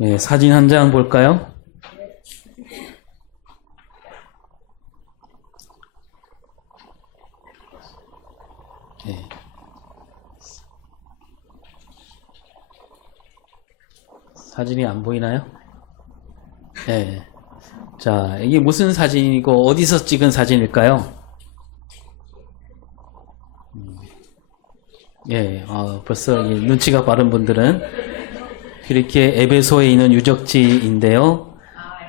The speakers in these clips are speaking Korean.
네, 사진 한 장 볼까요? 네. 사진이 안 보이나요? 네. 자, 이게 무슨 사진이고 어디서 찍은 사진일까요? 예, 벌써 눈치가 빠른 분들은 이렇게 에베소에 있는 유적지인데요.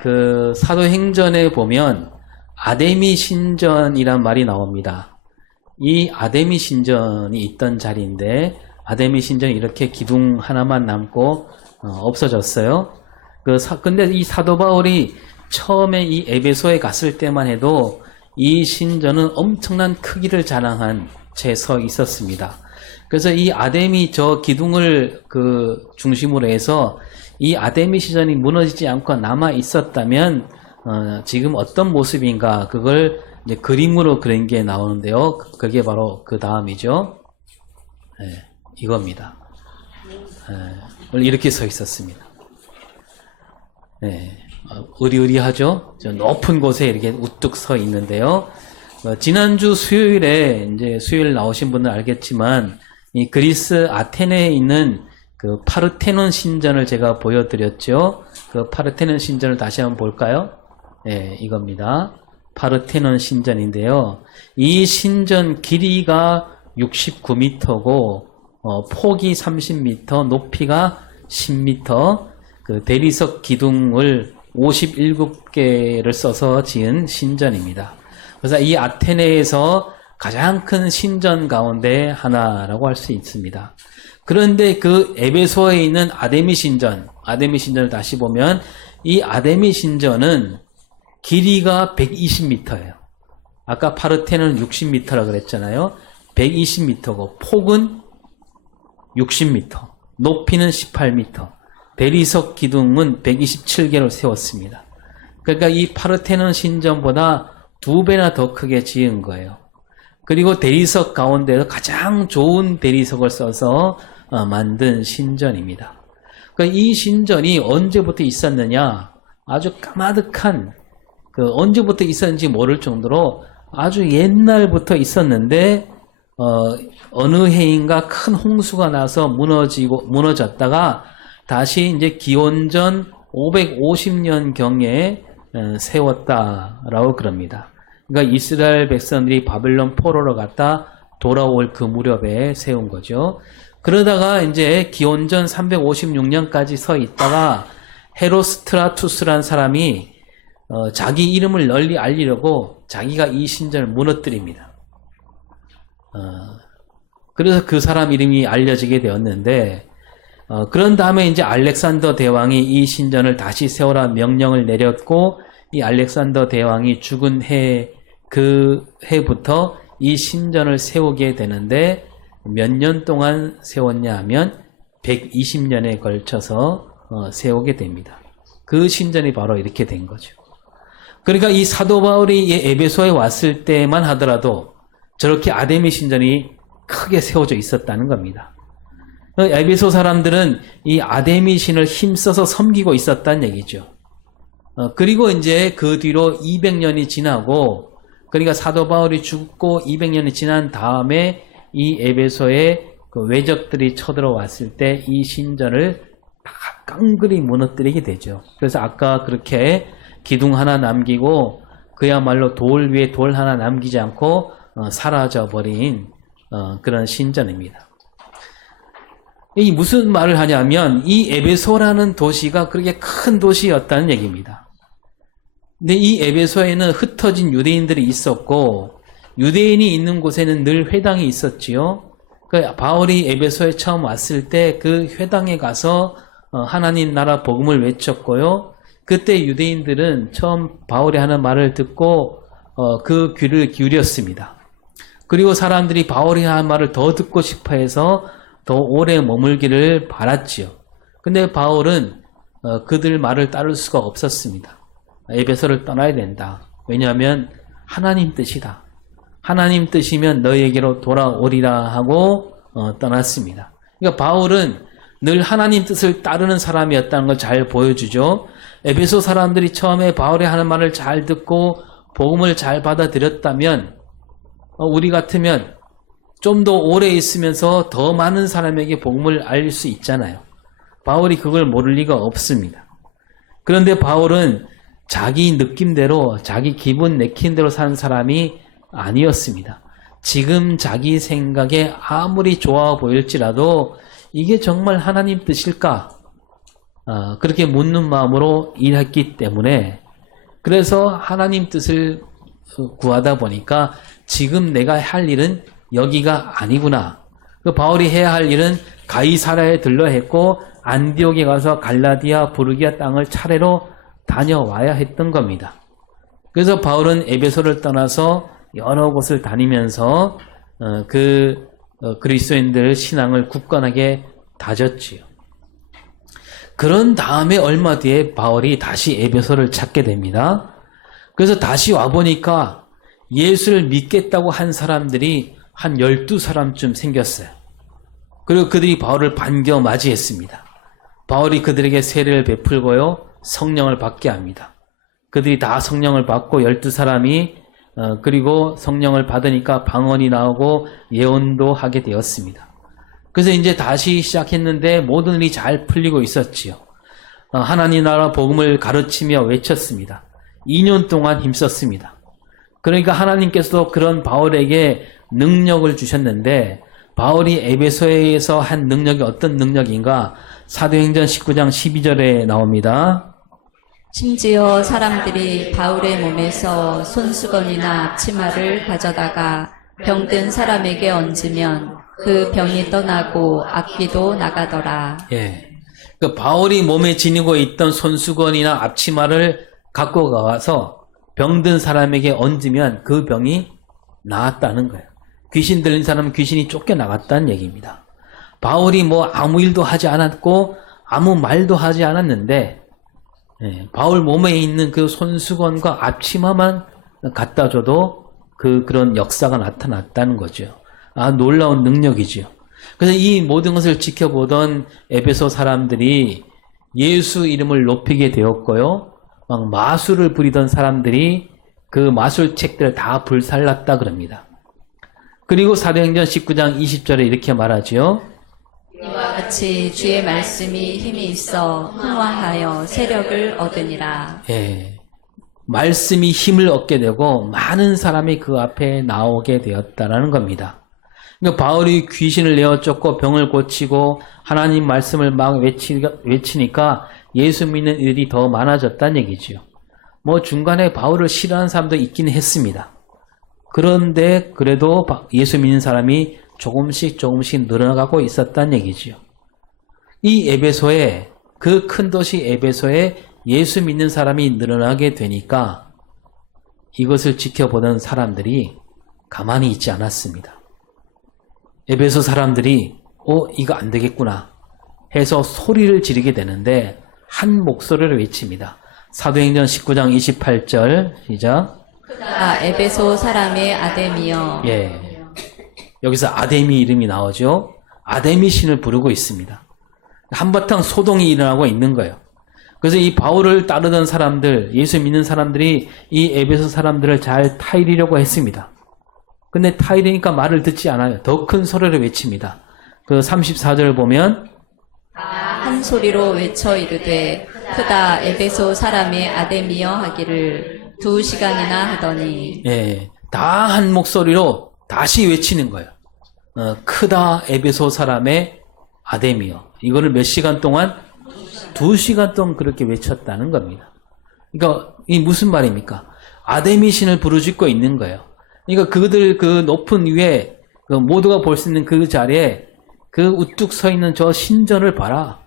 그 사도행전에 보면 아데미 신전이란 말이 나옵니다. 이 아데미 신전이 있던 자리인데 아데미 신전이 이렇게 기둥 하나만 남고 없어졌어요. 근데 이 사도 바울이 처음에 이 에베소에 갔을 때만 해도 이 신전은 엄청난 크기를 자랑한 채 서 있었습니다. 그래서 이 아데미 저 기둥을 중심으로 해서 이 아데미 신전이 무너지지 않고 남아 있었다면 지금 어떤 모습인가 그걸 이제 그림으로 그린 게 나오는데요. 그게 바로 그 다음이죠. 네, 이겁니다. 원래 이렇게 서 있었습니다. 네, 으리으리하죠. 저 높은 곳에 이렇게 우뚝 서 있는데요. 지난주 수요일에 이제 수요일 나오신 분은 알겠지만 이 그리스 아테네에 있는 그 파르테논 신전을 제가 보여드렸죠. 그 파르테논 신전을 다시 한번 볼까요? 네, 이겁니다. 파르테논 신전인데요. 이 신전 길이가 69m고 폭이 30m, 높이가 10m. 그 대리석 기둥을 57개를 써서 지은 신전입니다. 그래서 이 아테네에서 가장 큰 신전 가운데 하나라고 할 수 있습니다. 그런데 그 에베소에 있는 아데미 신전을 다시 보면 이 아데미 신전은 길이가 120m예요. 아까 파르테논은 60m라고 그랬잖아요. 120m고 폭은 60m, 높이는 18m, 대리석 기둥은 127개를 세웠습니다. 그러니까 이 파르테논 신전보다 2배나 더 크게 지은 거예요. 그리고 대리석 가운데서 가장 좋은 대리석을 써서 만든 신전입니다. 그러니까 이 신전이 언제부터 있었느냐? 아주 까마득한 언제부터 있었는지 모를 정도로 아주 옛날부터 있었는데 어느 해인가 큰 홍수가 나서 무너졌다가 다시 이제 기원전 550년 경에 세웠다라고 그럽니다. 그러니까 이스라엘 백성들이 바벨론 포로로 갔다 돌아올 그 무렵에 세운 거죠. 그러다가 이제 기원전 356년까지 서 있다가 헤로스트라투스라는 사람이 자기 이름을 널리 알리려고 자기가 이 신전을 무너뜨립니다. 그래서 그 사람 이름이 알려지게 되었는데 그런 다음에 이제 알렉산더 대왕이 이 신전을 다시 세우라 명령을 내렸고 이 알렉산더 대왕이 죽은 그 해부터 이 신전을 세우게 되는데 몇 년 동안 세웠냐 하면 120년에 걸쳐서 세우게 됩니다. 그 신전이 바로 이렇게 된 거죠. 그러니까 이 사도 바울이 에베소에 왔을 때만 하더라도 저렇게 아데미 신전이 크게 세워져 있었다는 겁니다. 에베소 사람들은 이 아데미 신을 힘써서 섬기고 있었다는 얘기죠. 그리고 이제 그 뒤로 200년이 지나고 그러니까 사도 바울이 죽고 200년이 지난 다음에 이 에베소에 그 외적들이 쳐들어왔을 때 이 신전을 다 깡그리 무너뜨리게 되죠. 그래서 아까 그렇게 기둥 하나 남기고 그야말로 돌 위에 돌 하나 남기지 않고 사라져버린 그런 신전입니다. 이 무슨 말을 하냐면 이 에베소라는 도시가 그렇게 큰 도시였다는 얘기입니다. 근데 이 에베소에는 흩어진 유대인들이 있었고 유대인이 있는 곳에는 늘 회당이 있었지요. 그러니까 바울이 에베소에 처음 왔을 때 그 회당에 가서 하나님 나라 복음을 외쳤고요. 그때 유대인들은 처음 바울이 하는 말을 듣고 그 귀를 기울였습니다. 그리고 사람들이 바울이 하는 말을 더 듣고 싶어 해서 더 오래 머물기를 바랐지요. 근데 바울은 그들 말을 따를 수가 없었습니다. 에베소를 떠나야 된다. 왜냐하면 하나님 뜻이다. 하나님 뜻이면 너희에게로 돌아오리라 하고 떠났습니다. 그러니까 바울은 늘 하나님 뜻을 따르는 사람이었다는 걸 잘 보여주죠. 에베소 사람들이 처음에 바울이 하는 말을 잘 듣고 복음을 잘 받아들였다면 우리 같으면 좀 더 오래 있으면서 더 많은 사람에게 복음을 알릴 수 있잖아요. 바울이 그걸 모를 리가 없습니다. 그런데 바울은 자기 느낌대로 자기 기분 내키는 대로 사는 사람이 아니었습니다. 지금 자기 생각에 아무리 좋아 보일지라도 이게 정말 하나님 뜻일까? 그렇게 묻는 마음으로 일했기 때문에 그래서 하나님 뜻을 구하다 보니까 지금 내가 할 일은 여기가 아니구나. 그 바울이 해야 할 일은 가이사랴에 들러 했고 안디옥에 가서 갈라디아, 부르기아 땅을 차례로 다녀와야 했던 겁니다. 그래서 바울은 에베소를 떠나서 여러 곳을 다니면서 그리스도인들 신앙을 굳건하게 다졌지요. 그런 다음에 얼마 뒤에 바울이 다시 에베소를 찾게 됩니다. 그래서 다시 와보니까 예수를 믿겠다고 한 사람들이 한 12사람쯤 생겼어요. 그리고 그들이 바울을 반겨 맞이했습니다. 바울이 그들에게 세례를 베풀고요. 성령을 받게 합니다. 그들이 다 성령을 받고 12사람이 그리고 성령을 받으니까 방언이 나오고 예언도 하게 되었습니다. 그래서 이제 다시 시작했는데 모든 일이 잘 풀리고 있었지요. 하나님 나라 복음을 가르치며 외쳤습니다. 2년 동안 힘썼습니다. 그러니까 하나님께서도 그런 바울에게 능력을 주셨는데 바울이 에베소에서 한 능력이 어떤 능력인가? 사도행전 19장 12절에 나옵니다. 심지어 사람들이 바울의 몸에서 손수건이나 앞치마를 가져다가 병든 사람에게 얹으면 그 병이 떠나고 악귀도 나가더라. 예. 그 바울이 몸에 지니고 있던 손수건이나 앞치마를 갖고 가서 병든 사람에게 얹으면 그 병이 나았다는 거예요. 귀신 들린 사람은 귀신이 쫓겨나갔다는 얘기입니다. 바울이 뭐 아무 일도 하지 않았고 아무 말도 하지 않았는데 바울 몸에 있는 그 손수건과 앞치마만 갖다 줘도 그런 역사가 나타났다는 거죠. 놀라운 능력이죠. 그래서 이 모든 것을 지켜보던 에베소 사람들이 예수 이름을 높이게 되었고요. 막 마술을 부리던 사람들이 그 마술책들을 다 불살랐다 그럽니다. 그리고 사도행전 19장 20절에 이렇게 말하지요. 이와 같이 주의 말씀이 힘이 있어 흥화하여 세력을 얻으니라. 예, 말씀이 힘을 얻게 되고 많은 사람이 그 앞에 나오게 되었다라는 겁니다. 그러니까 바울이 귀신을 내어 쫓고 병을 고치고 하나님 말씀을 막 외치니까 예수 믿는 일이 더 많아졌다는 얘기죠. 뭐 중간에 바울을 싫어하는 사람도 있긴 했습니다. 그런데 그래도 예수 믿는 사람이 조금씩 늘어나가고 있었다는 얘기죠. 이 에베소에 그 큰 도시 에베소에 예수 믿는 사람이 늘어나게 되니까 이것을 지켜보던 사람들이 가만히 있지 않았습니다. 에베소 사람들이 이거 안 되겠구나 해서 소리를 지르게 되는데 한 목소리를 외칩니다. 사도행전 19장 28절 시작. 에베소 사람의 아데미여. 예, 여기서 아데미 이름이 나오죠. 아데미 신을 부르고 있습니다. 한바탕 소동이 일어나고 있는 거예요. 그래서 이 바울을 따르던 사람들, 예수 믿는 사람들이 이 에베소 사람들을 잘 타이리려고 했습니다. 근데 타이르니까 말을 듣지 않아요. 더 큰 소리를 외칩니다. 그 34절을 보면 한 소리로 외쳐 이르되 크다 에베소 사람의 아데미여 하기를 2시간이나 하더니. 예, 다 한 목소리로 다시 외치는 거예요. 크다 에베소 사람의 아데미여. 이거를 몇 시간 동안? 2시간 동안 그렇게 외쳤다는 겁니다. 그러니까 이 무슨 말입니까? 아데미 신을 부르짖고 있는 거예요. 그러니까 그들 그 높은 위에 모두가 볼 수 있는 그 자리에 그 우뚝 서 있는 저 신전을 봐라.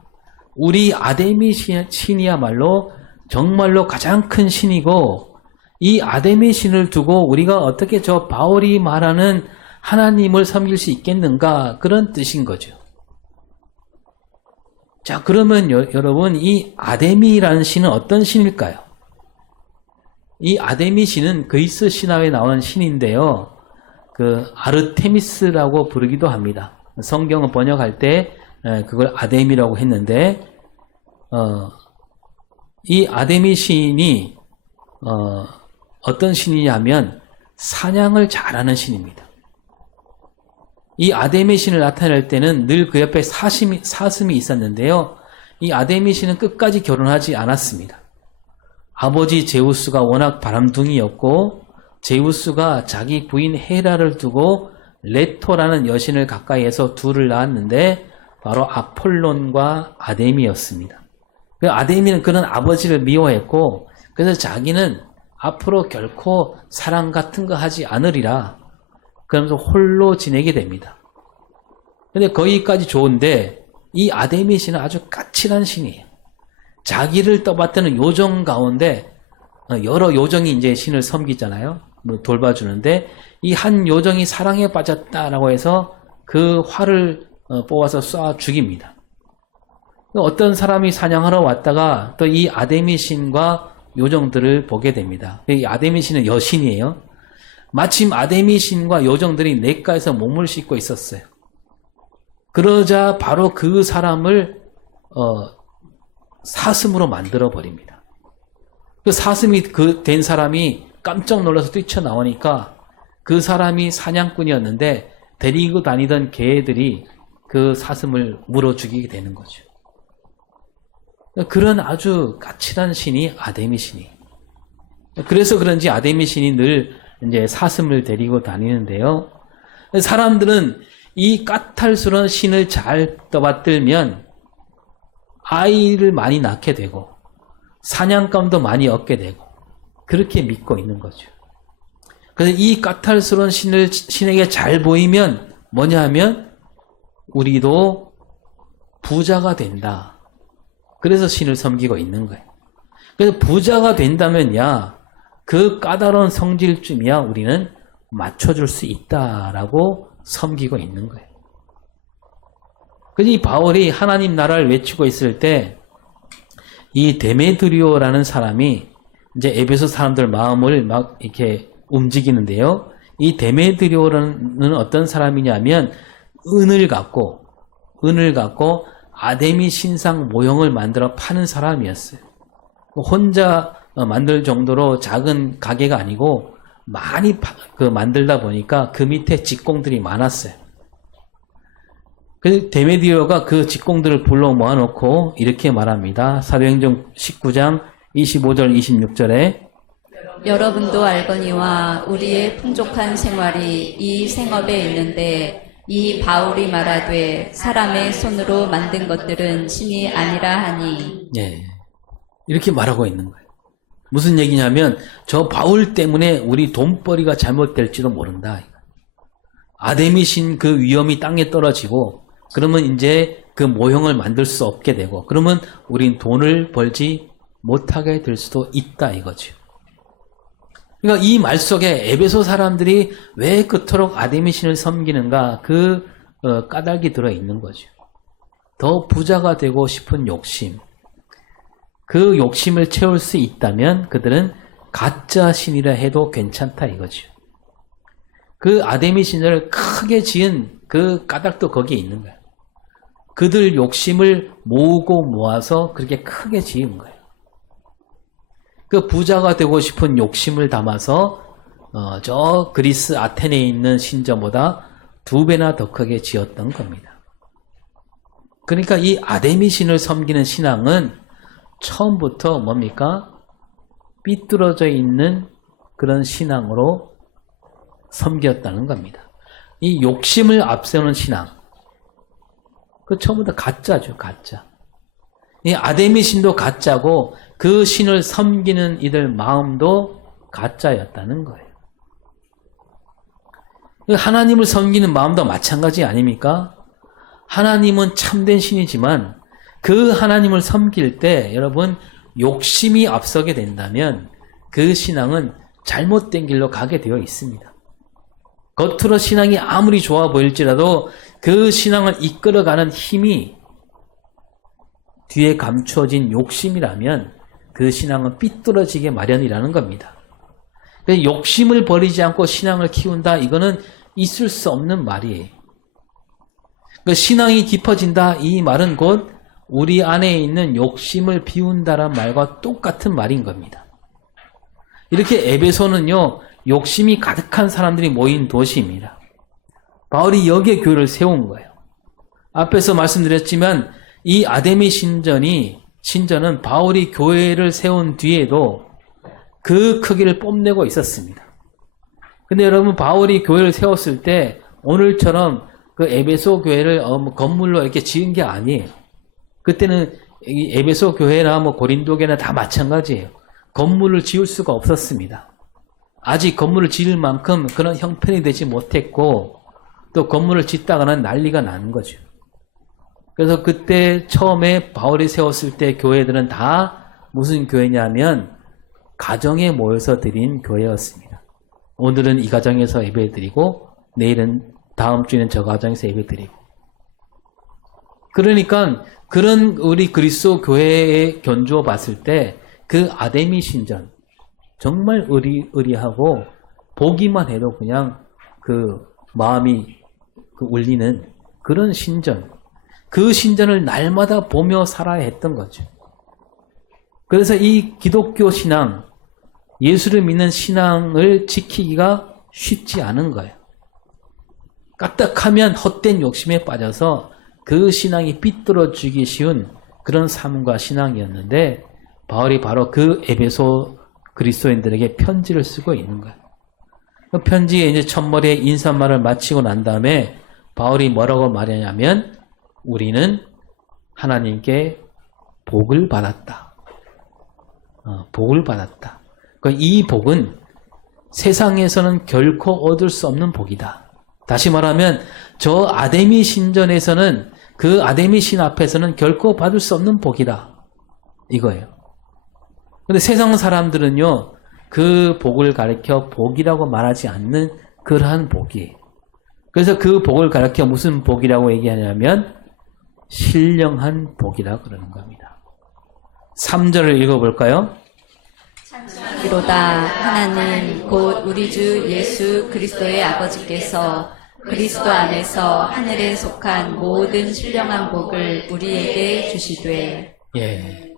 우리 아데미 신이야말로 정말로 가장 큰 신이고 이 아데미 신을 두고 우리가 어떻게 저 바울이 말하는 하나님을 섬길 수 있겠는가 그런 뜻인 거죠. 자, 그러면 여러분 이 아데미라는 신은 어떤 신일까요? 이 아데미 신은 그리스 신화에 나오는 신인데요. 그 아르테미스라고 부르기도 합니다. 성경을 번역할 때 그걸 아데미라고 했는데 이 아데미 신이 어떤 신이냐면 사냥을 잘하는 신입니다. 이 아데미 신을 나타낼 때는 늘 그 옆에 사슴이 있었는데요. 이 아데미 신은 끝까지 결혼하지 않았습니다. 아버지 제우스가 워낙 바람둥이였고 제우스가 자기 부인 헤라를 두고 레토라는 여신을 가까이에서 둘을 낳았는데 바로 아폴론과 아데미였습니다. 그 아데미는 그런 아버지를 미워했고 그래서 자기는 앞으로 결코 사랑 같은 거 하지 않으리라 그러면서 홀로 지내게 됩니다. 근데 거기까지 좋은데 이 아데미 신은 아주 까칠한 신이에요. 자기를 떠받드는 요정 가운데 여러 요정이 이제 신을 섬기잖아요. 돌봐주는데 이 한 요정이 사랑에 빠졌다라고 해서 그 활을 뽑아서 쏴 죽입니다. 어떤 사람이 사냥하러 왔다가 또 이 아데미 신과 요정들을 보게 됩니다. 이 아데미 신은 여신이에요. 마침 아데미 신과 요정들이 냇가에서 몸을 씻고 있었어요. 그러자 바로 그 사람을 사슴으로 만들어 버립니다. 그 사슴이 된 사람이 깜짝 놀라서 뛰쳐나오니까 그 사람이 사냥꾼이었는데 데리고 다니던 개들이 그 사슴을 물어 죽이게 되는 거죠. 그런 아주 까칠한 신이 아데미 신이. 그래서 그런지 아데미 신이 늘 이제 사슴을 데리고 다니는데요. 사람들은 이 까탈스러운 신을 잘 떠받들면 아이를 많이 낳게 되고 사냥감도 많이 얻게 되고 그렇게 믿고 있는 거죠. 그래서 이 까탈스러운 신에게 잘 보이면 뭐냐 하면 우리도 부자가 된다. 그래서 신을 섬기고 있는 거예요. 그래서 부자가 된다면야 그 까다로운 성질쯤이야 우리는 맞춰줄 수 있다라고 섬기고 있는 거예요. 그래서 이 바울이 하나님 나라를 외치고 있을 때 이 데메드리오라는 사람이 이제 에베소 사람들 마음을 막 이렇게 움직이는데요. 이 데메드리오는 어떤 사람이냐면 은을 갖고 아데미 신상 모형을 만들어 파는 사람이었어요. 혼자 만들 정도로 작은 가게가 아니고 많이 만들다 보니까 그 밑에 직공들이 많았어요. 그래서 데메디오가 그 직공들을 불러 모아놓고 이렇게 말합니다. 사도행전 19장 25절 26절에 여러분도 알거니와 우리의 풍족한 생활이 이 생업에 있는데 이 바울이 말하되 사람의 손으로 만든 것들은 신이 아니라 하니. 예, 이렇게 말하고 있는 거예요. 무슨 얘기냐면 저 바울 때문에 우리 돈벌이가 잘못될지도 모른다. 아데미 신 그 위엄이 땅에 떨어지고 그러면 이제 그 모형을 만들 수 없게 되고 그러면 우린 돈을 벌지 못하게 될 수도 있다 이거죠. 그러니까 이 말 속에 에베소 사람들이 왜 그토록 아데미 신을 섬기는가 그 까닭이 들어있는 거죠. 더 부자가 되고 싶은 욕심. 그 욕심을 채울 수 있다면 그들은 가짜 신이라 해도 괜찮다 이거죠. 그 아데미 신을 크게 지은 그 까닭도 거기에 있는 거예요. 그들 욕심을 모으고 모아서 그렇게 크게 지은 거예요. 그 부자가 되고 싶은 욕심을 담아서 저 그리스 아테네에 있는 신전보다 2배나 더 크게 지었던 겁니다. 그러니까 이 아데미 신을 섬기는 신앙은 처음부터 뭡니까? 삐뚤어져 있는 그런 신앙으로 섬겼다는 겁니다. 이 욕심을 앞세우는 신앙. 그 처음부터 가짜죠, 가짜. 이 아데미 신도 가짜고 그 신을 섬기는 이들 마음도 가짜였다는 거예요. 하나님을 섬기는 마음도 마찬가지 아닙니까? 하나님은 참된 신이지만 그 하나님을 섬길 때 여러분 욕심이 앞서게 된다면 그 신앙은 잘못된 길로 가게 되어 있습니다. 겉으로 신앙이 아무리 좋아 보일지라도 그 신앙을 이끌어가는 힘이 뒤에 감추어진 욕심이라면 그 신앙은 삐뚤어지게 마련이라는 겁니다. 욕심을 버리지 않고 신앙을 키운다 이거는 있을 수 없는 말이에요. 그 신앙이 깊어진다 이 말은 곧 우리 안에 있는 욕심을 비운다란 말과 똑같은 말인 겁니다. 이렇게 에베소는요, 욕심이 가득한 사람들이 모인 도시입니다. 바울이 여기에 교회를 세운 거예요. 앞에서 말씀드렸지만 이 아데미 신전은 바울이 교회를 세운 뒤에도 그 크기를 뽐내고 있었습니다. 근데 여러분, 바울이 교회를 세웠을 때 오늘처럼 그 에베소 교회를 건물로 이렇게 지은 게 아니에요. 그때는 이 에베소 교회나 고린도 교회나 다 마찬가지예요. 건물을 지을 수가 없었습니다. 아직 건물을 지을 만큼 그런 형편이 되지 못했고 또 건물을 짓다가는 난리가 나는 거죠. 그래서 그때 처음에 바울이 세웠을 때 교회들은 다 무슨 교회냐면 가정에 모여서 드린 교회였습니다. 오늘은 이 가정에서 예배 드리고 내일은 다음 주에는 저 가정에서 예배 드리고. 그러니까 그런 우리 그리스도 교회의 견주어 봤을 때 그 아데미 신전 정말 의리하고 보기만 해도 그냥 그 마음이 울리는 그런 신전, 그 신전을 날마다 보며 살아야 했던 거죠. 그래서 이 기독교 신앙, 예수를 믿는 신앙을 지키기가 쉽지 않은 거예요. 까딱하면 헛된 욕심에 빠져서 그 신앙이 삐뚤어지기 쉬운 그런 삶과 신앙이었는데 바울이 바로 그 에베소 그리스도인들에게 편지를 쓰고 있는 거예요. 그 편지에 이제 첫머리에 인사말을 마치고 난 다음에 바울이 뭐라고 말하냐면 우리는 하나님께 복을 받았다. 복을 받았다. 이 복은 세상에서는 결코 얻을 수 없는 복이다. 다시 말하면 저 아데미 신전에서는 그 아데미 신 앞에서는 결코 받을 수 없는 복이다. 이거예요. 근데 세상 사람들은요, 그 복을 가리켜 복이라고 말하지 않는 그러한 복이에요. 그래서 그 복을 가리켜 무슨 복이라고 얘기하냐면 신령한 복이라고 그러는 겁니다. 3절을 읽어볼까요? 이로다 하나님 곧 우리 주 예수 그리스도의 아버지께서 그리스도 안에서 하늘에 속한 모든 신령한 복을 우리에게 주시되 예,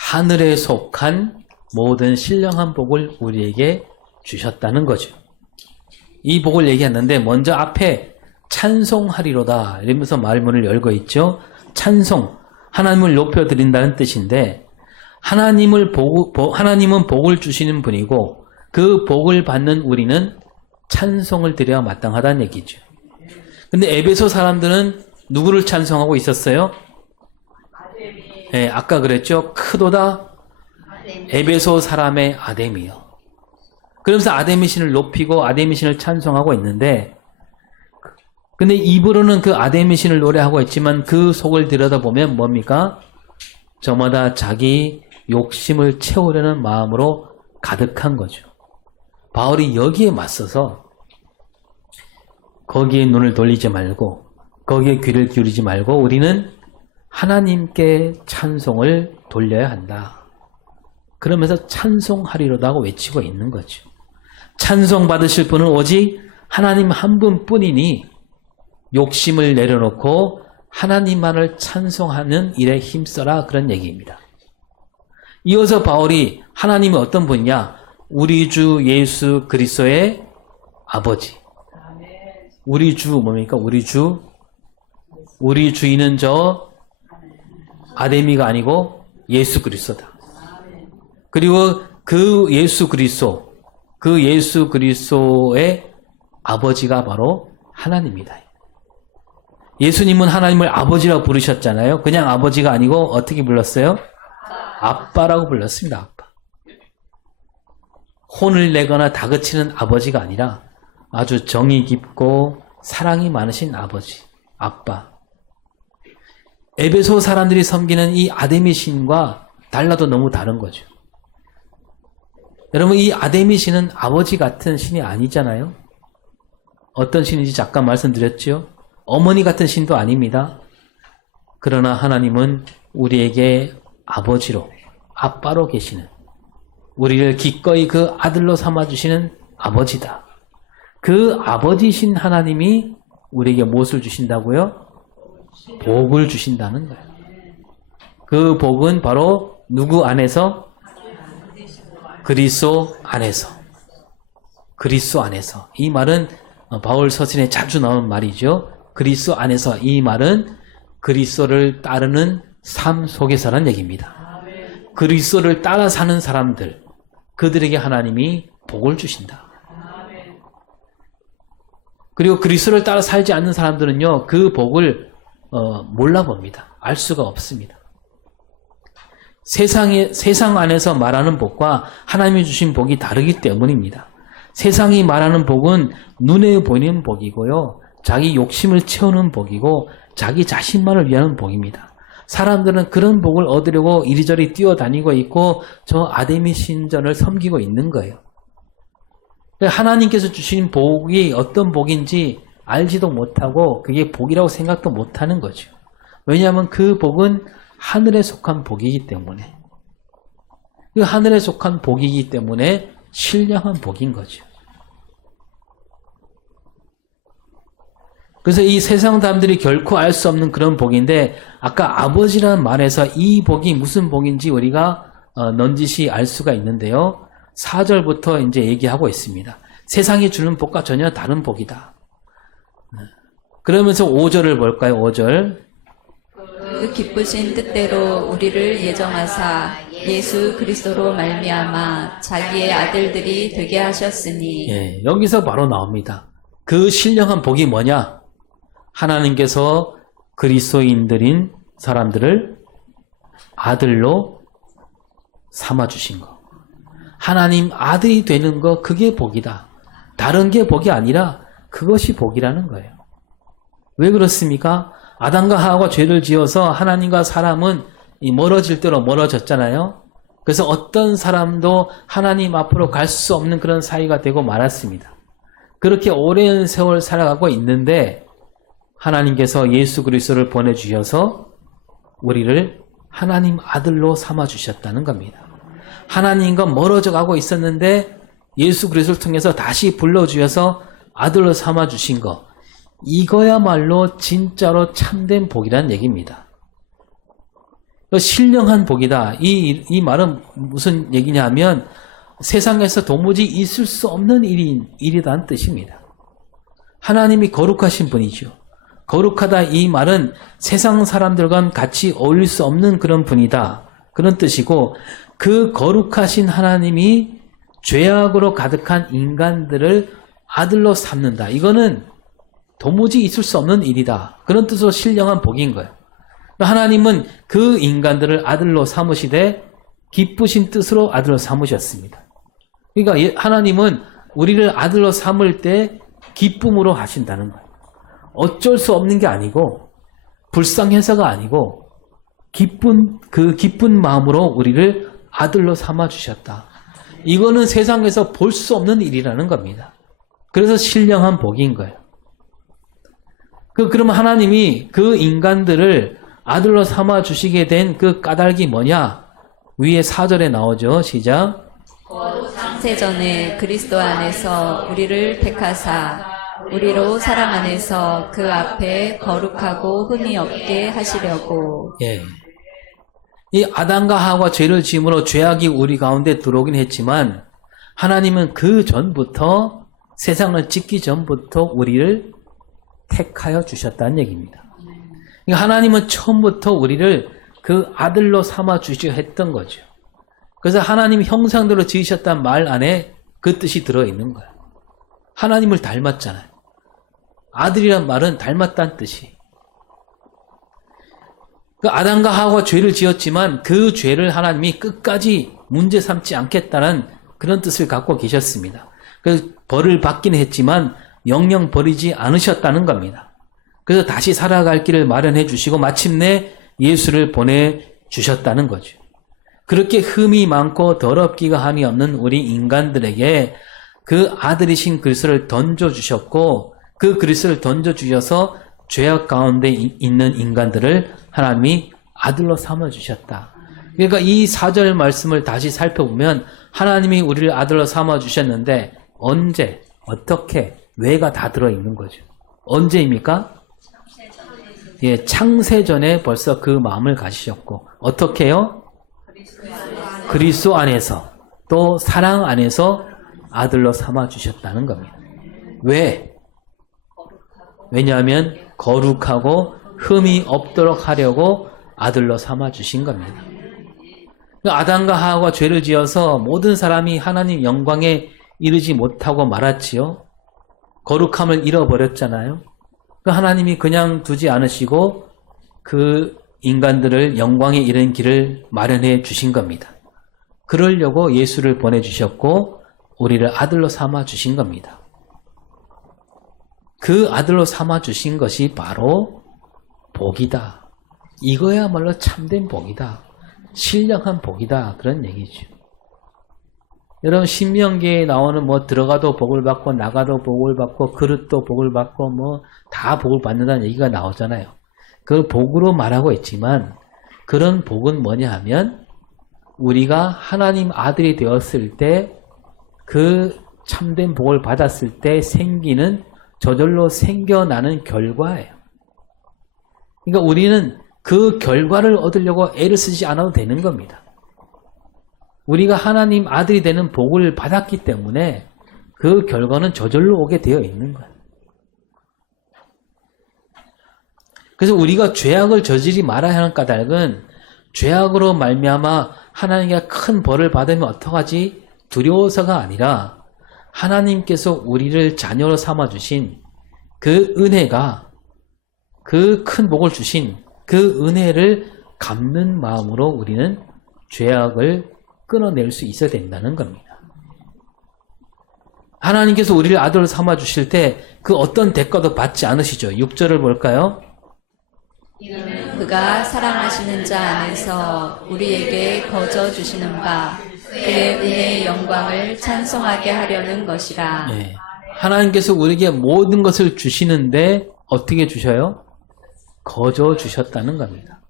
하늘에 속한 모든 신령한 복을 우리에게 주셨다는 거죠. 이 복을 얘기했는데 먼저 앞에 찬송하리로다 이러면서 말문을 열고 있죠. 찬송, 하나님을 높여드린다는 뜻인데 하나님은 복을 주시는 분이고 그 복을 받는 우리는 찬송을 드려야 마땅하다는 얘기죠. 근데 에베소 사람들은 누구를 찬송하고 있었어요? 네, 아까 그랬죠. 크도다 에베소 사람의 아데미요. 그러면서 아데미 신을 높이고 아데미 신을 찬송하고 있는데 근데 입으로는 그 아데미 신을 노래하고 있지만 그 속을 들여다보면 뭡니까? 저마다 자기 욕심을 채우려는 마음으로 가득한 거죠. 바울이 여기에 맞서서 거기에 눈을 돌리지 말고 거기에 귀를 기울이지 말고 우리는 하나님께 찬송을 돌려야 한다. 그러면서 찬송하리로다고 외치고 있는 거죠. 찬송 받으실 분은 오직 하나님 한 분뿐이니 욕심을 내려놓고 하나님만을 찬송하는 일에 힘써라 그런 얘기입니다. 이어서 바울이 하나님이 어떤 분이냐? 우리 주 예수 그리스도의 아버지. 우리 주 뭡니까? 우리 주인은 저 아데미가 아니고 예수 그리스도다. 그리고 그 예수 그리스도의 아버지가 바로 하나님이다. 예수님은 하나님을 아버지라고 부르셨잖아요. 그냥 아버지가 아니고 어떻게 불렀어요? 아빠라고 불렀습니다. 아빠. 혼을 내거나 다그치는 아버지가 아니라 아주 정이 깊고 사랑이 많으신 아버지, 아빠. 에베소 사람들이 섬기는 이 아데미 신과 달라도 너무 다른 거죠. 여러분, 이 아데미 신은 아버지 같은 신이 아니잖아요. 어떤 신인지 잠깐 말씀드렸죠. 어머니 같은 신도 아닙니다. 그러나 하나님은 우리에게 아버지로, 아빠로 계시는, 우리를 기꺼이 그 아들로 삼아주시는 아버지다. 그 아버지신 하나님이 우리에게 무엇을 주신다고요? 복을 주신다는 거예요. 그 복은 바로 누구 안에서? 그리스도 안에서. 그리스도 안에서. 이 말은 바울 서신에 자주 나오는 말이죠. 그리스도 안에서. 이 말은 그리스도를 따르는 삶 속에서란 얘기입니다. 그리스도를 따라 사는 사람들, 그들에게 하나님이 복을 주신다. 그리고 그리스도를 따라 살지 않는 사람들은요, 그 복을 몰라봅니다. 알 수가 없습니다. 세상 안에서 말하는 복과 하나님이 주신 복이 다르기 때문입니다. 세상이 말하는 복은 눈에 보이는 복이고요, 자기 욕심을 채우는 복이고 자기 자신만을 위한 복입니다. 사람들은 그런 복을 얻으려고 이리저리 뛰어다니고 있고 저 아데미 신전을 섬기고 있는 거예요. 하나님께서 주신 복이 어떤 복인지 알지도 못하고 그게 복이라고 생각도 못하는 거죠. 왜냐하면 그 복은 하늘에 속한 복이기 때문에, 그 하늘에 속한 복이기 때문에 신령한 복인 거죠. 그래서 이 세상 사람들이 결코 알 수 없는 그런 복인데, 아까 아버지라는 말에서 이 복이 무슨 복인지 우리가 넌지시 알 수가 있는데요. 4절부터 이제 얘기하고 있습니다. 세상이 주는 복과 전혀 다른 복이다. 그러면서 5절을 볼까요? 5절. 그 기쁘신 뜻대로 우리를 예정하사 예수 그리스도로 말미암아 자기의 아들들이 되게 하셨으니. 예, 여기서 바로 나옵니다. 그 신령한 복이 뭐냐? 하나님께서 그리스도인들인 사람들을 아들로 삼아주신 거. 하나님 아들이 되는 거, 그게 복이다. 다른 게 복이 아니라 그것이 복이라는 거예요. 왜 그렇습니까? 아담과 하와가 죄를 지어서 하나님과 사람은 멀어질 대로 멀어졌잖아요. 그래서 어떤 사람도 하나님 앞으로 갈 수 없는 그런 사이가 되고 말았습니다. 그렇게 오랜 세월 살아가고 있는데 하나님께서 예수 그리스도를 보내주셔서 우리를 하나님 아들로 삼아주셨다는 겁니다. 하나님과 멀어져 가고 있었는데 예수 그리스도를 통해서 다시 불러주셔서 아들로 삼아주신 거, 이거야말로 진짜로 참된 복이라는 얘기입니다. 신령한 복이다. 이 말은 무슨 얘기냐 하면 세상에서 도무지 있을 수 없는 일이라는 뜻입니다. 하나님이 거룩하신 분이죠. 거룩하다, 이 말은 세상 사람들과는 같이 어울릴 수 없는 그런 분이다, 그런 뜻이고, 그 거룩하신 하나님이 죄악으로 가득한 인간들을 아들로 삼는다. 이거는 도무지 있을 수 없는 일이다, 그런 뜻으로 신령한 복인 거예요. 하나님은 그 인간들을 아들로 삼으시되 기쁘신 뜻으로 아들로 삼으셨습니다. 그러니까 하나님은 우리를 아들로 삼을 때 기쁨으로 하신다는 거예요. 어쩔 수 없는 게 아니고 불쌍해서가 아니고 그 기쁜 마음으로 우리를 아들로 삼아주셨다. 이거는 세상에서 볼 수 없는 일이라는 겁니다. 그래서 신령한 복인 거예요. 그러면 하나님이 그 인간들을 아들로 삼아주시게 된 그 까닭이 뭐냐? 위에 4절에 나오죠. 시작. 창세전에 그리스도 안에서 우리를 택하사 우리로 사랑 안에서 그 앞에 거룩하고 흠이 없게 하시려고. 예. 이 아담과 하와 죄를 지음으로 죄악이 우리 가운데 들어오긴 했지만 하나님은 그 전부터, 세상을 짓기 전부터 우리를 택하여 주셨다는 얘기입니다. 그러니까 하나님은 처음부터 우리를 그 아들로 삼아 주시려 했던 거죠. 그래서 하나님 형상대로 지으셨다는 말 안에 그 뜻이 들어있는 거예요. 하나님을 닮았잖아요. 아들이란 말은 닮았다는 뜻이. 그 아담과 하와가 죄를 지었지만 그 죄를 하나님이 끝까지 문제 삼지 않겠다는 그런 뜻을 갖고 계셨습니다. 그래서 벌을 받긴 했지만 영영 버리지 않으셨다는 겁니다. 그래서 다시 살아갈 길을 마련해 주시고 마침내 예수를 보내주셨다는 거죠. 그렇게 흠이 많고 더럽기가 한이 없는 우리 인간들에게 그 아들이신 그리스도를 던져주셨고, 그 그리스도를 던져주셔서 죄악 가운데 있는 인간들을 하나님이 아들로 삼아주셨다. 그러니까 이 4절 말씀을 다시 살펴보면 하나님이 우리를 아들로 삼아주셨는데 언제, 어떻게, 왜가 다 들어있는 거죠. 언제입니까? 예, 창세전에 벌써 그 마음을 가지셨고 어떻게요? 그리스도 안에서 또 사랑 안에서 아들로 삼아 주셨다는 겁니다. 왜? 왜냐하면 거룩하고 흠이 없도록 하려고 아들로 삼아 주신 겁니다. 아담과 하와가 죄를 지어서 모든 사람이 하나님 영광에 이르지 못하고 말았지요. 거룩함을 잃어버렸잖아요. 하나님이 그냥 두지 않으시고 그 인간들을 영광에 이르는 길을 마련해 주신 겁니다. 그러려고 예수를 보내주셨고 우리를 아들로 삼아 주신 겁니다. 그 아들로 삼아 주신 것이 바로 복이다. 이거야말로 참된 복이다. 신령한 복이다. 그런 얘기죠. 여러분 신명기에 나오는 뭐 들어가도 복을 받고 나가도 복을 받고 그릇도 복을 받고 뭐 다 복을 받는다는 얘기가 나오잖아요. 그 복으로 말하고 있지만 그런 복은 뭐냐 하면 우리가 하나님 아들이 되었을 때 그 참된 복을 받았을 때 생기는 저절로 생겨나는 결과예요. 그러니까 우리는 그 결과를 얻으려고 애를 쓰지 않아도 되는 겁니다. 우리가 하나님 아들이 되는 복을 받았기 때문에 그 결과는 저절로 오게 되어 있는 거예요. 그래서 우리가 죄악을 저지르지 말아야 하는 까닭은 죄악으로 말미암아 하나님께 큰 벌을 받으면 어떡하지? 두려워서가 아니라 하나님께서 우리를 자녀로 삼아주신 그 은혜가 그 큰 복을 주신 그 은혜를 갚는 마음으로 우리는 죄악을 끊어낼 수 있어야 된다는 겁니다. 하나님께서 우리를 아들로 삼아주실 때 그 어떤 대가도 받지 않으시죠. 6절을 볼까요? 그가 사랑하시는 자 안에서 우리에게 거저 주시는 바 그의 은혜의 영광을 찬송하게 하려는 것이라. 네. 하나님께서 우리에게 모든 것을 주시는데 어떻게 주셔요? 거저 주셨다는 겁니다.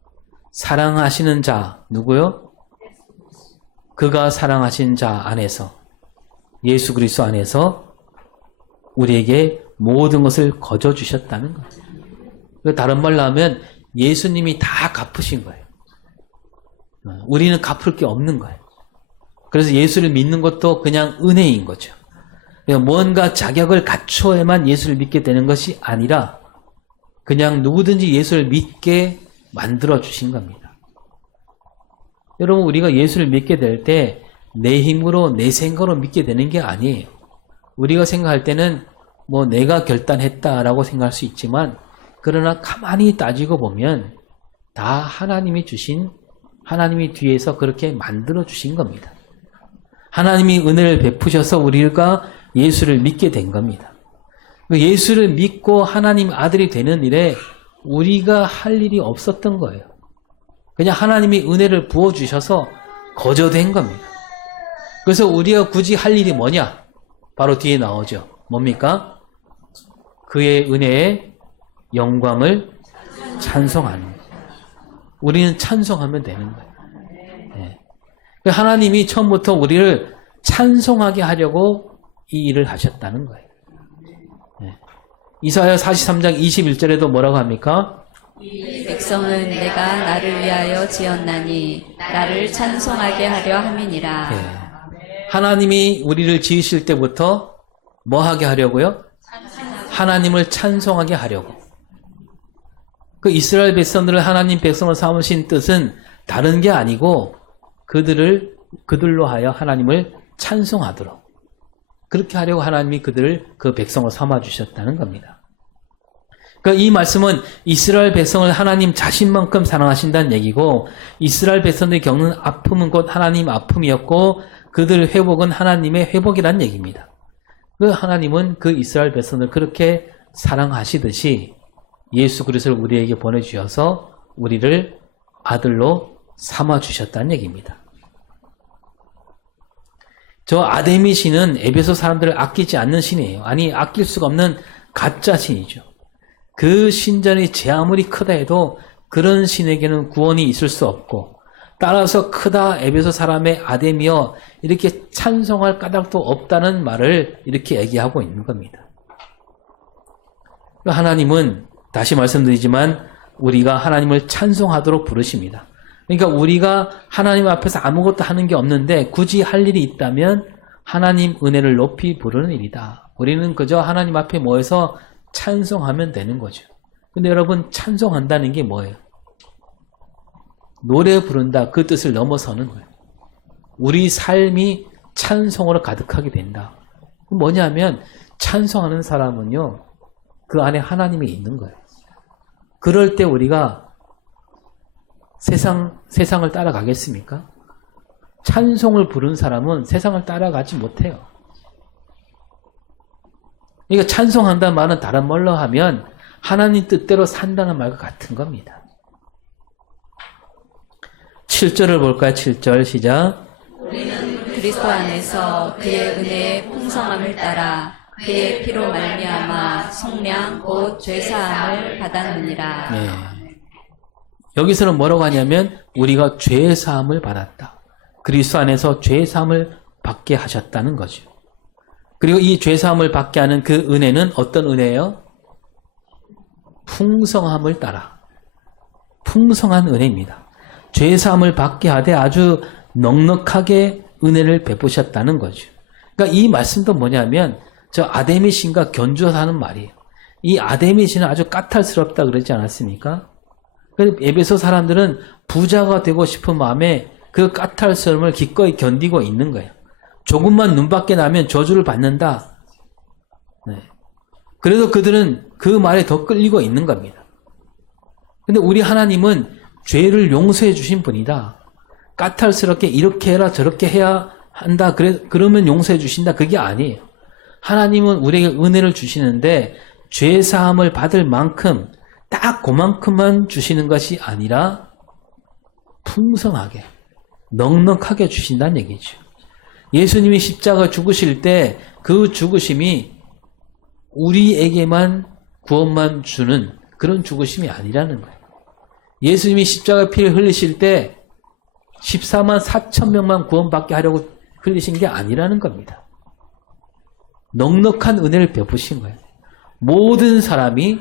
사랑하시는 자 누구요? 그가 사랑하신 자 안에서 예수 그리스도 안에서 우리에게 모든 것을 거저 주셨다는 겁니다. 다른 말로 하면 예수님이 다 갚으신 거예요. 우리는 갚을 게 없는 거예요. 그래서 예수를 믿는 것도 그냥 은혜인 거죠. 뭔가 자격을 갖추어야만 예수를 믿게 되는 것이 아니라 그냥 누구든지 예수를 믿게 만들어 주신 겁니다. 여러분 우리가 예수를 믿게 될 때 내 힘으로 내 생각으로 믿게 되는 게 아니에요. 우리가 생각할 때는 뭐 내가 결단했다라고 생각할 수 있지만 그러나 가만히 따지고 보면 다 하나님이 주신 하나님이 뒤에서 그렇게 만들어 주신 겁니다. 하나님이 은혜를 베푸셔서 우리가 예수를 믿게 된 겁니다. 예수를 믿고 하나님 아들이 되는 일에 우리가 할 일이 없었던 거예요. 그냥 하나님이 은혜를 부어주셔서 거저된 겁니다. 그래서 우리가 굳이 할 일이 뭐냐? 바로 뒤에 나오죠. 뭡니까? 그의 은혜의 영광을 찬송하는 거예요. 우리는 찬송하면 되는 거예요. 네. 하나님이 처음부터 우리를 찬송하게 하려고 이 일을 하셨다는 거예요. 네. 이사야 43장 21절에도 뭐라고 합니까? 이 백성은 내가 나를 위하여 지었나니 나를 찬송하게 하려 함이니라. 네. 하나님이 우리를 지으실 때부터 뭐 하게 하려고요? 하나님을 찬송하게 하려고. 그 이스라엘 백성들을 하나님 백성을 삼으신 뜻은 다른 게 아니고 그들로 하여 하나님을 찬송하도록 그렇게 하려고 하나님이 그 백성을 삼아 주셨다는 겁니다. 그러니까 이 말씀은 이스라엘 백성을 하나님 자신만큼 사랑하신다는 얘기고 이스라엘 백성들이 겪는 아픔은 곧 하나님 아픔이었고 그들 회복은 하나님의 회복이라는 얘기입니다. 그 하나님은 그 이스라엘 백성을 그렇게 사랑하시듯이 예수 그리스도를 우리에게 보내주셔서 우리를 아들로 삼아주셨다는 얘기입니다. 저 아데미 신은 에베소 사람들을 아끼지 않는 신이에요. 아니 아낄 수가 없는 가짜 신이죠. 그 신전이 제 아무리 크다 해도 그런 신에게는 구원이 있을 수 없고 따라서 크다 에베소 사람의 아데미여 이렇게 찬송할 까닭도 없다는 말을 이렇게 얘기하고 있는 겁니다. 하나님은 다시 말씀드리지만 우리가 하나님을 찬송하도록 부르십니다. 그러니까 우리가 하나님 앞에서 아무것도 하는 게 없는데 굳이 할 일이 있다면 하나님 은혜를 높이 부르는 일이다. 우리는 그저 하나님 앞에 모여서 찬송하면 되는 거죠. 근데 여러분, 찬송한다는 게 뭐예요? 노래 부른다, 그 뜻을 넘어서는 거예요. 우리 삶이 찬송으로 가득하게 된다. 뭐냐면 찬송하는 사람은요, 그 안에 하나님이 있는 거예요. 그럴 때 우리가 세상을 따라가겠습니까? 찬송을 부른 사람은 세상을 따라가지 못해요. 그러니까 찬송한다는 말은 다른 말로 하면 하나님 뜻대로 산다는 말과 같은 겁니다. 7절을 볼까요? 7절 시작. 우리는 그리스도 안에서 그의 은혜의 풍성함을 따라 그의 피로 말미암아 속량 곧 죄사함을 받았느니라. 네. 여기서는 뭐라고 하냐면 우리가 죄사함을 받았다. 그리스도 안에서 죄사함을 받게 하셨다는 거죠. 그리고 이 죄사함을 받게 하는 그 은혜는 어떤 은혜예요? 풍성함을 따라. 풍성한 은혜입니다. 죄사함을 받게 하되 아주 넉넉하게 은혜를 베푸셨다는 거죠. 그러니까 이 말씀도 뭐냐면 저 아데미 신과 견주어서 하는 말이에요. 이 아데미 신은 아주 까탈스럽다 그러지 않았습니까? 에베소 사람들은 부자가 되고 싶은 마음에 그 까탈스러움을 기꺼이 견디고 있는 거예요. 조금만 눈밖에 나면 저주를 받는다. 네. 그래도 그들은 그 말에 더 끌리고 있는 겁니다. 근데 우리 하나님은 죄를 용서해 주신 분이다. 까탈스럽게 이렇게 해라 저렇게 해야 한다. 그러면 용서해 주신다. 그게 아니에요. 하나님은 우리에게 은혜를 주시는데 죄사함을 받을 만큼 딱 그만큼만 주시는 것이 아니라 풍성하게 넉넉하게 주신다는 얘기죠. 예수님이 십자가 죽으실 때 그 죽으심이 우리에게만 구원만 주는 그런 죽으심이 아니라는 거예요. 예수님이 십자가 피를 흘리실 때 14만 4천 명만 구원받게 하려고 흘리신 게 아니라는 겁니다. 넉넉한 은혜를 베푸신 거예요. 모든 사람이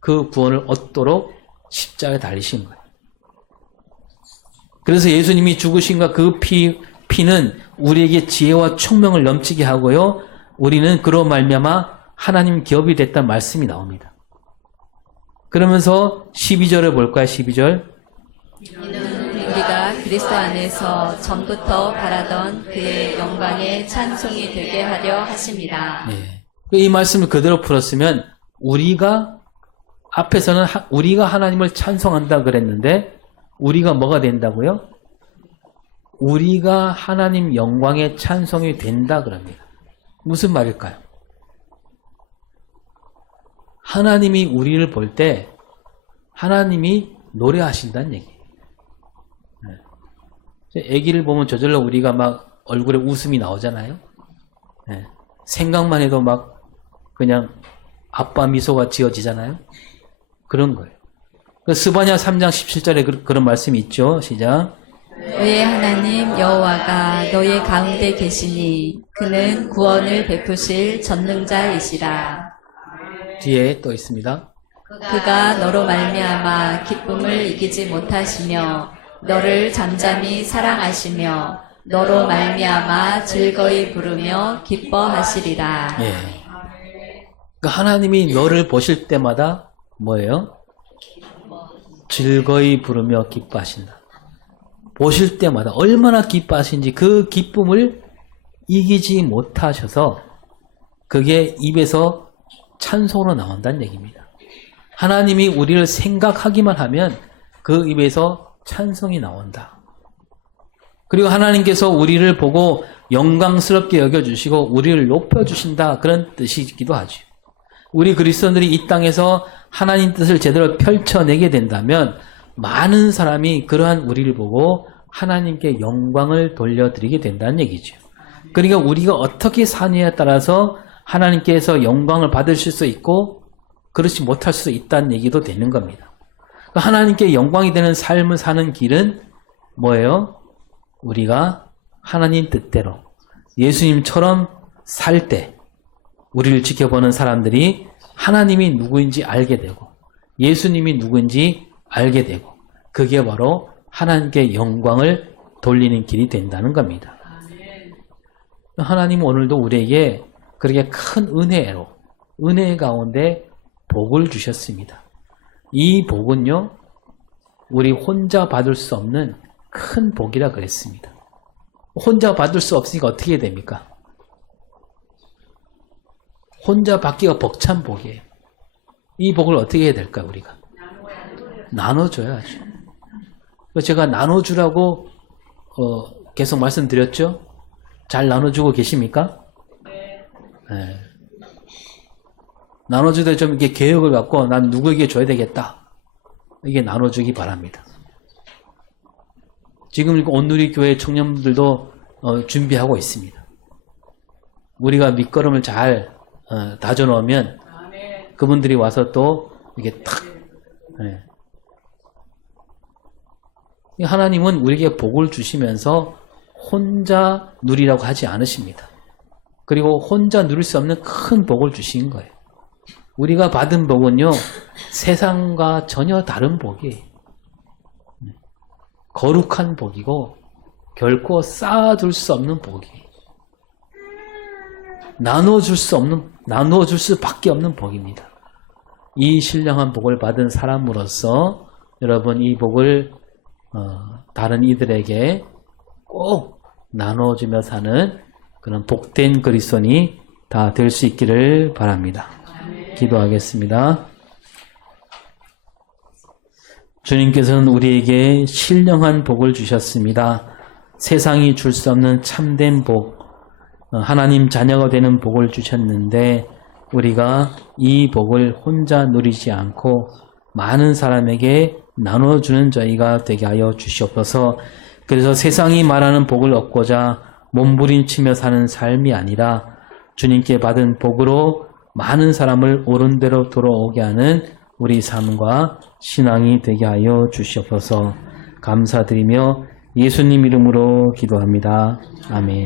그 구원을 얻도록 십자가에 달리신 거예요. 그래서 예수님이 죽으신과 그 피는 우리에게 지혜와 총명을 넘치게 하고요. 우리는 그로 말미암아 하나님 기업이 됐다는 말씀이 나옵니다. 그러면서 12절을 볼까요? 12절. 우리가 그리스도 안에서 전부터 바라던 그의 영광의 찬송이 되게 하려 하십니다. 네. 이 말씀을 그대로 풀었으면 우리가 앞에서는 우리가 하나님을 찬송한다 그랬는데 우리가 뭐가 된다고요? 우리가 하나님 영광의 찬송이 된다 그럽니다. 무슨 말일까요? 하나님이 우리를 볼 때 하나님이 노래하신다는 얘기예요. 아기를 보면 저절로 우리가 막 얼굴에 웃음이 나오잖아요. 네. 생각만 해도 막 그냥 아빠 미소가 지어지잖아요. 그런 거예요. 스바냐 3장 17절에 그런 말씀이 있죠. 시작. 너의 하나님 여호와가 너의 가운데 계시니 그는 구원을 베푸실 전능자이시라. 뒤에 또 있습니다. 그가 너로 말미암아 기쁨을 이기지 못하시며 너를 잠잠히 사랑하시며 너로 말미암아 즐거이 부르며 기뻐하시리라. 예. 그러니까 하나님이 너를 보실 때마다 뭐예요? 즐거이 부르며 기뻐하신다. 보실 때마다 얼마나 기뻐하신지 그 기쁨을 이기지 못하셔서 그게 입에서 찬송으로 나온다는 얘기입니다. 하나님이 우리를 생각하기만 하면 그 입에서 찬송이 나온다. 그리고 하나님께서 우리를 보고 영광스럽게 여겨주시고 우리를 높여주신다. 그런 뜻이기도 하죠. 우리 그리스도인들이 이 땅에서 하나님 뜻을 제대로 펼쳐내게 된다면 많은 사람이 그러한 우리를 보고 하나님께 영광을 돌려드리게 된다는 얘기죠. 그러니까 우리가 어떻게 사느냐에 따라서 하나님께서 영광을 받으실 수 있고 그렇지 못할 수 있다는 얘기도 되는 겁니다. 하나님께 영광이 되는 삶을 사는 길은 뭐예요? 우리가 하나님 뜻대로 예수님처럼 살 때 우리를 지켜보는 사람들이 하나님이 누구인지 알게 되고 예수님이 누구인지 알게 되고 그게 바로 하나님께 영광을 돌리는 길이 된다는 겁니다. 하나님은 오늘도 우리에게 그렇게 큰 은혜 가운데 복을 주셨습니다. 이 복은요, 우리 혼자 받을 수 없는 큰 복이라 그랬습니다. 혼자 받을 수 없으니까 어떻게 됩니까? 혼자 받기가 벅찬 복이에요. 이 복을 어떻게 해야 될까요, 우리가? 나눠줘야죠. 제가 나눠주라고 계속 말씀드렸죠? 잘 나눠주고 계십니까? 네. 나눠줄 때 좀 이렇게 계획을 갖고 난 누구에게 줘야 되겠다. 이게 나눠주기 바랍니다. 지금 온누리 교회 청년들도 준비하고 있습니다. 우리가 밑거름을 잘 다져놓으면 그분들이 와서 또 이게 탁. 네. 하나님은 우리에게 복을 주시면서 혼자 누리라고 하지 않으십니다. 그리고 혼자 누릴 수 없는 큰 복을 주신 거예요. 우리가 받은 복은요, 세상과 전혀 다른 복이에요. 거룩한 복이고 결코 쌓아둘 수 없는 복이에요. 나눠줄 수밖에 없는 복입니다. 이 신령한 복을 받은 사람으로서 여러분 이 복을 다른 이들에게 꼭 나눠주며 사는 그런 복된 그리스도인이 다 될 수 있기를 바랍니다. 기도하겠습니다. 주님께서는 우리에게 신령한 복을 주셨습니다. 세상이 줄 수 없는 참된 복, 하나님 자녀가 되는 복을 주셨는데 우리가 이 복을 혼자 누리지 않고 많은 사람에게 나눠주는 저희가 되게 하여 주시옵소서. 그래서 세상이 말하는 복을 얻고자 몸부림치며 사는 삶이 아니라 주님께 받은 복으로 많은 사람을 옳은 대로 돌아오게 하는 우리 삶과 신앙이 되게 하여 주시옵소서. 감사드리며 예수님 이름으로 기도합니다. 아멘.